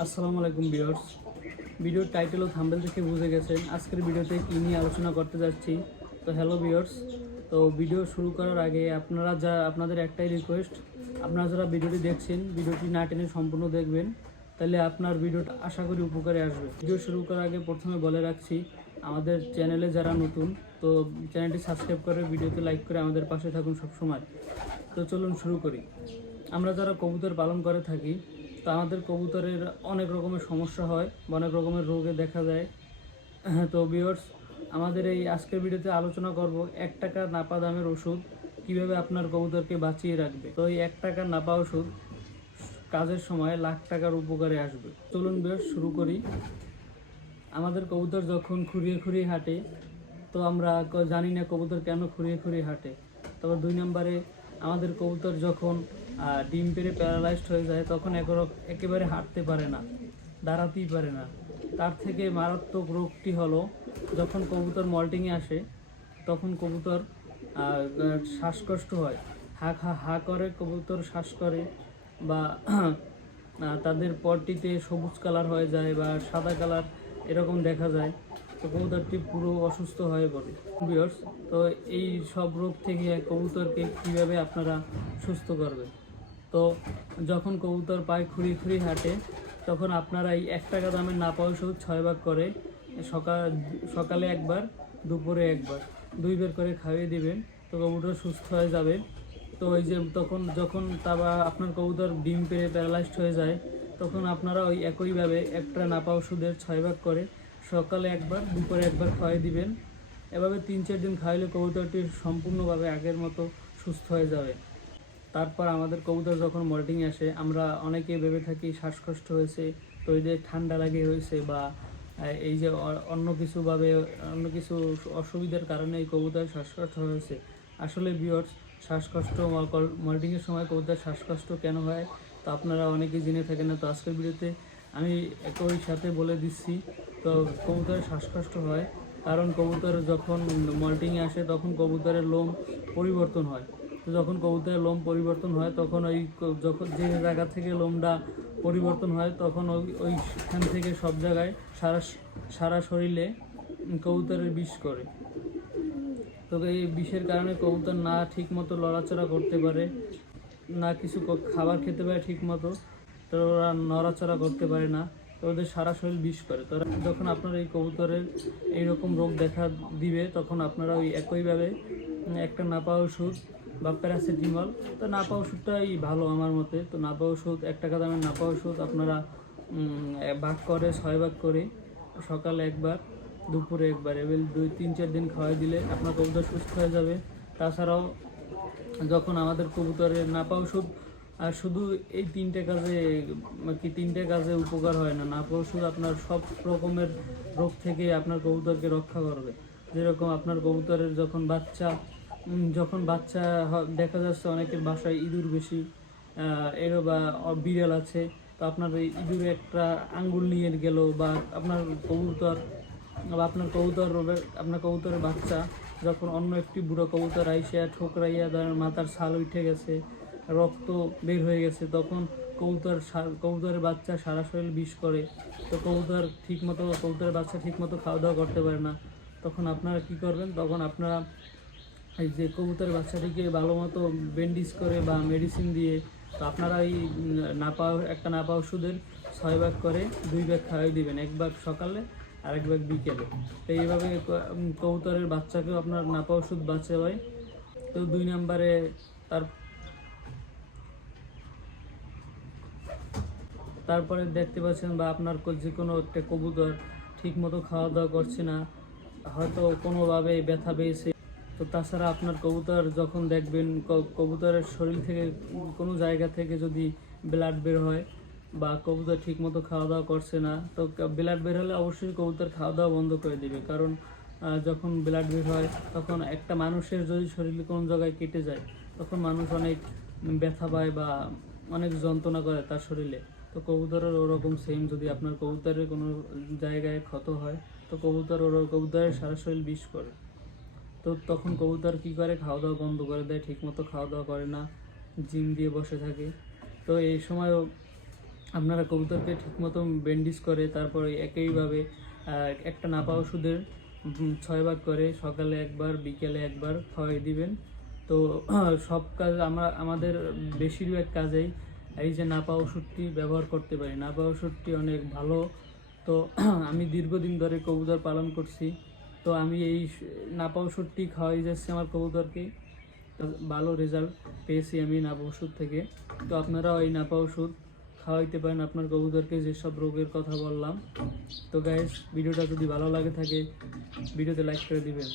আসসালামু আলাইকুম ভিউয়ার্স। ভিডিওর টাইটেল ও থাম্বেল থেকে বুঝে গেছেন, আজকের ভিডিওতে কী নিয়ে আলোচনা করতে যাচ্ছি? তো হ্যালো ভিউয়ার্স, তো ভিডিও শুরু করার আগে আপনারা যা, আপনাদের একটাই রিকোয়েস্ট আপনারা যারা ভিডিওটি দেখছেন, ভিডিওটি না টেনে সম্পূর্ণ দেখবেন, তাহলে আপনার ভিডিওটা আশা করি উপকারে আসবে। ভিডিও শুরু করার আগে প্রথমে বলে রাখছি, আমাদের চ্যানেলে যারা নতুন, তো চ্যানেলটি সাবস্ক্রাইব করে ভিডিওতে লাইক করে আমাদের পাশে থাকুন সবসময়। তো চলুন শুরু করি। আমরা যারা কবুতর পালন করে থাকি তো আমাদের কবুতরের অনেক রকমের সমস্যা হয় অনেক রকমের রোগে দেখা যায়। হ্যাঁ, তো বিয়ার্স আমাদের এই আজকের ভিডিওতে আলোচনা করব এক টাকার নাপা দামের ওষুধ কীভাবে আপনার কবুতরকে বাঁচিয়ে রাখবে। তো এই এক টাকার নাপা ওষুধ কাজের সময় লাখ টাকার উপকারে আসবে। চলুন বিয়ার্স শুরু করি। আমাদের কবুতর যখন খুঁড়িয়ে খুঁড়িয়ে হাঁটে তো আমরা জানি না কবুতর কেন খুঁড়িয়ে খুঁড়িয়ে হাঁটে। তারপর দুই নম্বরে আমাদের কবুতর যখন ডিম পেরে প্যারালাইজড হয়ে যায়, তখন একেবারে হাঁটতে পারে না, দাঁড়াতেই পারে না। তার থেকে মারাত্মক রোগটি হলো যখন কবুতর মল্টিংয়ে আসে, তখন কবুতর শ্বাসকষ্ট হয়। হা হা হা করে কবুতর শ্বাস করে বা তাদের পরটিতে সবুজ কালার হয়ে যায় বা সাদা কালার এরকম দেখা যায়, তো কবুতরটি পুরো অসুস্থ হয়ে পড়ে ভিউয়ার্স তো এই সব রোগ থেকে কবুতরকে কীভাবে আপনারা সুস্থ করবেন? তো যখন কবুতর পায়ে খুঁড়ি খুঁড়ি হাঁটে, তখন আপনারা এই এক টাকা দামের না পাওয়া ওষুধ ছয় ভাগ করে সকাল, সকালে একবার, দুপুরে একবার, দুই বের করে খাইয়ে দিবেন। তো কবুতর সুস্থ হয়ে যাবে। তো ওই যে তখন, যখন তারপর আপনার কবুতর ডিম পেড়ে প্যারালাইজড হয়ে যায়, তখন আপনারা ওই একইভাবে একটা নাপা ওষুধের ছয় ভাগ করে সকালে একবার, দুপুরে একবার খাওয়াই দিবেন। এভাবে তিন চার দিন খাওয়াইলে কবুতরটি সম্পূর্ণভাবে আগের মতো সুস্থ হয়ে যাবে। তারপর আমাদের কবুতর যখন মল্টিং আসে, আমরা অনেকে ভেবে থাকি শ্বাসকষ্ট হয়েছে যে ঠান্ডা লাগে হয়েছে বা এই যে অন্য কিছুভাবে, অন্য কিছু অসুবিধার কারণে এই কবুতর শ্বাসকষ্ট হয়েছে। আসলে বিয়র্স শ্বাসকষ্ট মল্টিংয়ের সময় কবুতর শ্বাসকষ্ট কেন হয়, তো আপনারা অনেকে জেনে থাকেন না। তো আজকের ভিডিওতে আমি একই সাথে বলে দিচ্ছি, তো কবুতরের শ্বাসকষ্ট হয় কারণ কবুতর যখন মল্টিংয়ে আসে, তখন কবুতরের লোম পরিবর্তন হয়। তো যখন কবুতরের লোম পরিবর্তন হয়, তখন ওই যখন যে জায়গা থেকে লোমটা পরিবর্তন হয়, তখন ওই, ওইখান থেকে সব জায়গায় সারা সারা শরীরে কবুতরের বিষ করে। তো এই বিষের কারণে কবুতর না ঠিক মতো লড়াচড়া করতে পারে, না কিছু খাবার খেতে পারে ঠিক মতো তো ওরা নড়াচড়া করতে পারে না, তো ওদের সারা শরীর বিষ করে। তো যখন আপনার এই কবুতরের এইরকম রোগ দেখা দিবে, তখন আপনারা ওই একইভাবে একটা নাপা ওষুধ বা প্যারাসিটামল তো নাপা ওষুধটাই ভালো আমার মতে। তো নাপা ওষুধ, এক টাকা দামের নাপা ওষুধ আপনারা ভাগ করে, ছয় ভাগ করে, সকালে একবার, দুপুরে একবার এবার দুই, তিন, চার দিন খাওয়াই দিলে আপনার কবুতর সুস্থ হয়ে যাবে। তাছাড়াও যখন আমাদের কবুতরের নাপা ওষুধ, আর শুধু এই তিনটে কাজে কি তিনটে কাজে উপকার হয় না নাপা ওষুধ আপনার সব রকমের রোগ থেকে আপনার কবুতরকে রক্ষা করবে। যেরকম আপনার কবুতরের যখন বাচ্চা যখন বাচ্চা দেখা যাচ্ছে অনেকের বাসায় ইঁদুর বেশি এর বা বিড়াল আছে, তো আপনার ইঁদুরে একটা আঙ্গুল নিয়ে গেল বা আপনার কবুতর, বা আপনার কবুতর আপনার কবুতরের বাচ্চা যখন অন্য একটি বুড়ো কবুতর আইসিয়া ঠোকরাইয়া ধরেন মাথার ছাল উঠে গেছে, রক্ত বের হয়ে গেছে, তখন কবুতর কবুতরের বাচ্চা সারা শরীর বিষ করে, তো কবুতর ঠিকমতো, কবুতরের বাচ্চা ঠিকমতো খাওয়া দাওয়া করতে পারে না। তখন আপনারা কি করবেন? তখন আপনারা এই যে কবুতরের বাচ্চাটিকে ভালো মতো ব্যান্ডিজ করে বা মেডিসিন দিয়ে তো আপনারা এই উম, নাপা একটা নাপা ওষুধের ছয় ভাগ করে দুই ভাগ খাওয়াই দিবেন এক ভাগ সকালে আর এক ভাগ বিকেলে। তো এইভাবে কবুতরের বাচ্চাকেও আপনার নাপা ওষুধ বাঁচে হয়। তো দুই নম্বরে তার তারপরে দেখতে পাচ্ছেন বা আপনার যে কোনো একটা কবুতর ঠিক মতো খাওয়া দাওয়া করছে না হয়তো কোনোভাবে ব্যথা পেয়েছে। তো তাছাড়া আপনার কবুতর যখন দেখবেন কবুতরের শরীর থেকে কোনো জায়গা থেকে যদি ব্লাড বের হয় বা কবুতর ঠিক মতো খাওয়া দাওয়া করছে না, তো ব্লাড বের হলে অবশ্যই কবুতর খাওয়া দাওয়া বন্ধ করে দিবে। কারণ যখন ব্লাড বের হয়, তখন একটা মানুষের যদি শরীরে কোনো জায়গায় কেটে যায়, তখন মানুষ অনেক ব্যথা পায় বা অনেক যন্ত্রণা করে তার শরীরে। তো কবুতরের ওরকম সেম যদি আপনার কবুতরের কোনো জায়গায় ক্ষত হয়, তো কবুতর ওর কবুতরের সারা শরীর বিষ করে। তো তখন কবুতর কি করে? খাওয়া দাওয়া বন্ধ করে দেয়, ঠিকমতো খাওয়া দাওয়া করে না, জিম দিয়ে বসে থাকে। তো এই সময়ও আপনারা কবুতরকে ঠিকমতো ব্যান্ডিজ করে, তারপরে একইভাবে একটা নাপা ওষুধের ছয় ভাগ করে সকালে একবার, বিকেলে একবার খাওয়াই দিবেন। তো সব কাজ আমরা, আমাদের বেশিরভাগ কাজেই এই যে নাপা ওষুধটি ব্যবহার করতে পারি। নাপা ওষুধটি অনেক ভালো। তো আমি দীর্ঘদিন ধরে কবুতর পালন করছি। তো আমি এই স- নাপা ওষুধটি খাওয়াই যাচ্ছি আমার কবুতরকে। ভালো রেজাল্ট পেয়েছি আমি নাপা ওষুধ থেকে। তো আপনারাও এই নাপা ওষুধ খাওয়াইতে পারেন আপনার কবুতরকে যেসব রোগের কথা বললাম। তো গাইস ভিডিওটা যদি ভালো লাগে থাকে, ভিডিওতে লাইক করে দিবেন।